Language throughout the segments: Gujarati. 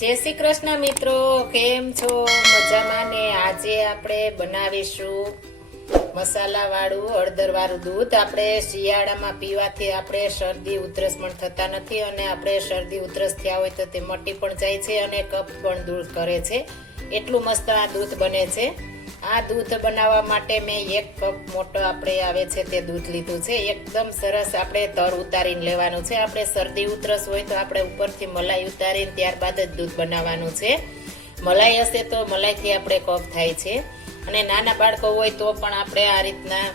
જય શ્રી કૃષ્ણ મિત્રો, કેમ છો? મજામાં ને? આજે આપણે બનાવીશું મસાલા વાળું હળદર વાળું દૂધ. આપણે શિયાળામાં પીવાથી આપણે શરદી ઉધરસ પણ થતા નથી અને આપણે શરદી ઉધરસ થયા હોય તો તે મટી પણ જાય છે અને કફ પણ દૂર કરે છે. એટલું મસ્ત આ દૂધ બને છે. આ દૂધ બનાવવા માટે મેં 1 કપ મોટો આપણે આવે છે તે દૂધ લીધું છે. એકદમ સરસ આપણે તર ઉતારીને લેવાનું છે. આપણે શરદી ઉધરસ હોય તો આપણે ઉપરથી મલાઈ ઉતારીને ત્યારબાદ જ દૂધ બનાવવાનું છે. મલાઈ હશે તો મલાઈથી આપણે કફ થાય છે અને નાના બાળકો હોય તો પણ આપણે આ રીતના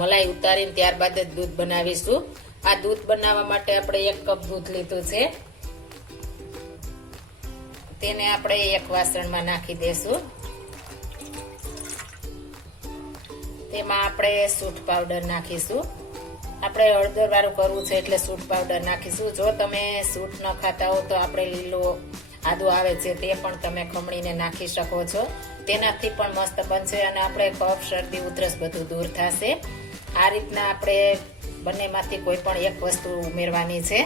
મલાઈ ઉતારીને ત્યારબાદ જ દૂધ બનાવીશું. આ દૂધ બનાવવા માટે આપણે 1 કપ દૂધ લીધું છે. તેને આપણે એક વાસણમાં નાખી દેશું. તેમાં આપણે સૂંઠ પાવડર નાખીશું. આપણે હળદર વાળું કરવું છે એટલે સૂંઠ પાવડર નાખીશું. જો તમે સૂંઠ ન ખાતા હો તો આપણે લીલો આદુ આવે છે તે પણ તમે ખમણીને નાખી શકો છો. તેનાથી પણ મસ્ત બનશે અને આપણે કફ શરદી ઉધરસ બધું દૂર થશે. આ રીતના આપણે બંનેમાંથી કોઈ પણ એક વસ્તુ ઉમેરવાની છે.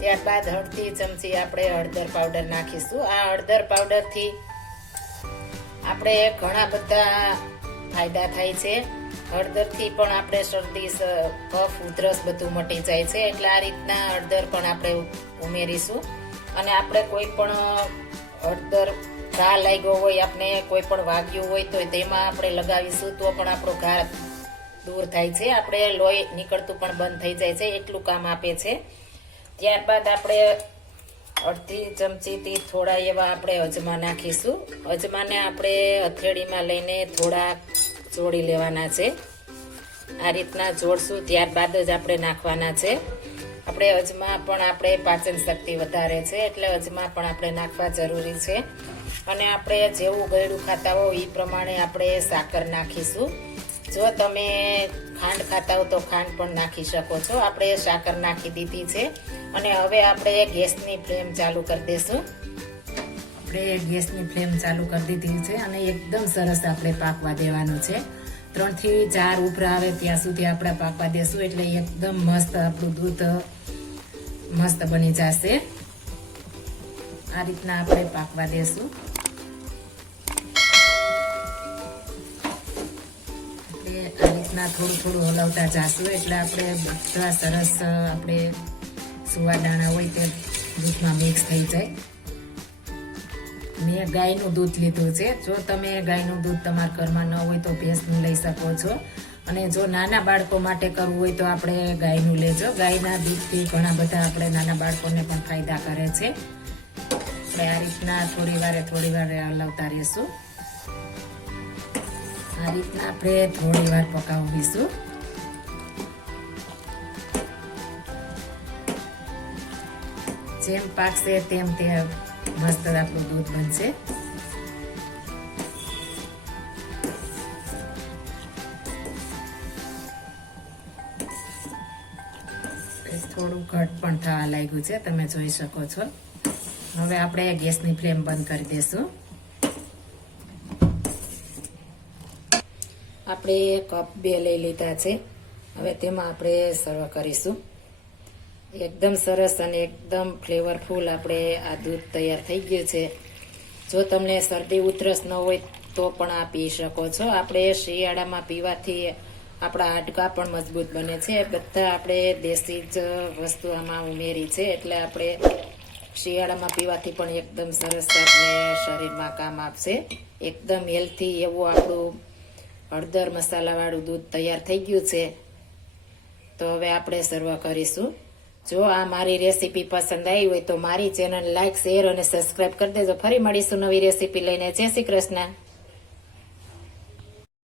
ત્યારબાદ અડધી ચમચી આપણે હળદર પાવડર નાખીશું. આ હળદર પાવડરથી આપણે ઘણા બધા ફાયદા થાય છે. હળદરથી પણ આપણે શરદી કફ ઉધરસ બધું મટી જાય છે. એટલે આ રીતના હળદર પણ આપણે ઉમેરીશું અને આપણે કોઈ પણ હળદર ઘા લાગ્યો હોય, આપણે કોઈ પણ વાગ્યું હોય તો તેમાં આપણે લગાવીશું તો પણ આપણો ઘા દૂર થાય છે. આપણે લોહી નીકળતું પણ બંધ થઈ જાય છે. એટલું કામ આપે છે. ત્યારબાદ આપણે અડધી ચમચીથી થોડા એવા આપણે અજમા નાખીશું. અજમાને આપણે હથેળીમાં લઈને થોડા જોડી લેવાના છે. આ રીતના જોડશું ત્યારબાદ જ આપણે નાખવાના છે. આપણે અજમા પણ આપણે પાચન શક્તિ વધારે છે એટલે અજમા પણ આપણે નાખવા જરૂરી છે. અને આપણે જેવું ગળ્યું ખાતા હો એ પ્રમાણે આપણે સાકર નાખીશું. જો તમે ખાંડ ખાતા હો તો ખાંડ પણ નાખી શકો છો. આપણે સાકર નાખી દીધી છે અને હવે આપણે ગેસની ફ્લેમ ચાલુ કરી દઈશું. આપણે ગેસની ફ્લેમ ચાલુ કરી દીધી છે અને એકદમ સરસ આપણે પાકવા દેવાનું છે. 3 થી 4 ઉભરા આવે ત્યાં સુધી આપણે પાકવા દેશું એટલે એકદમ મસ્ત આપણું દૂધ મસ્ત બની જશે. આ રીતના આપણે પાકવા દેશું. આ રીતના થોડું થોડું હલાવતા જાશું એટલે આપણે બધા સરસ આપણે સુવાદાણા હોય તે દૂધમાં મિક્સ થઈ જાય. મેં ગાયનું દૂધ લીધું છે. જો તમે ગાયનું દૂધ તમારા ઘરમાં ન હોય તો ભેંસનું લઈ શકો છો અને જો નાના બાળકો માટે કરવું હોય તો આપણે ગાયનું લેજો. ગાયના દૂધથી ઘણા બધા આપણે નાના બાળકોને પણ ફાયદા કરે છે. આપણે આ રીતના થોડી વારે હલાવતા રહીશું. આ રીતના આપણે થોડી વાર પકાવીશું. જેમ પાકશે તેમ તે મસ્ત આપણું દૂધ બનશે. થોડું ઘટ પણ થવા લાગ્યું છે, તમે જોઈ શકો છો. હવે આપણે ગેસની ફ્લેમ બંધ કરી દઈશું. આપણે કપ 2 લઈ લીધા છે. હવે તેમાં આપણે સર્વ કરીશું. એકદમ સરસ અને એકદમ ફ્લેવરફુલ આપણે આ દૂધ તૈયાર થઈ ગયું છે. જો તમને શરદી ઉધરસ ન હોય તો પણ આ પી શકો છો. આપણે શિયાળામાં પીવાથી આપણા હાડકાં પણ મજબૂત બને છે. બધા આપણે દેશી જ વસ્તુ આમાં ઉમેરી છે એટલે આપણે શિયાળામાં પીવાથી પણ એકદમ સરસ આપણે શરીરમાં કામ આપશે. એકદમ હેલ્થી એવું આપણું હળદર મસાલાવાળું દૂધ તૈયાર થઈ ગયું છે. તો હવે આપણે સર્વ કરીશું. જો આ મારી રેસીપી પસંદ આવી હોય તો મારી ચેનલ લાઈક, શેર અને સબસ્ક્રાઈબ કરી દેજો. ફરી મળીશું નવી રેસીપી લઈને. જય શ્રી કૃષ્ણ.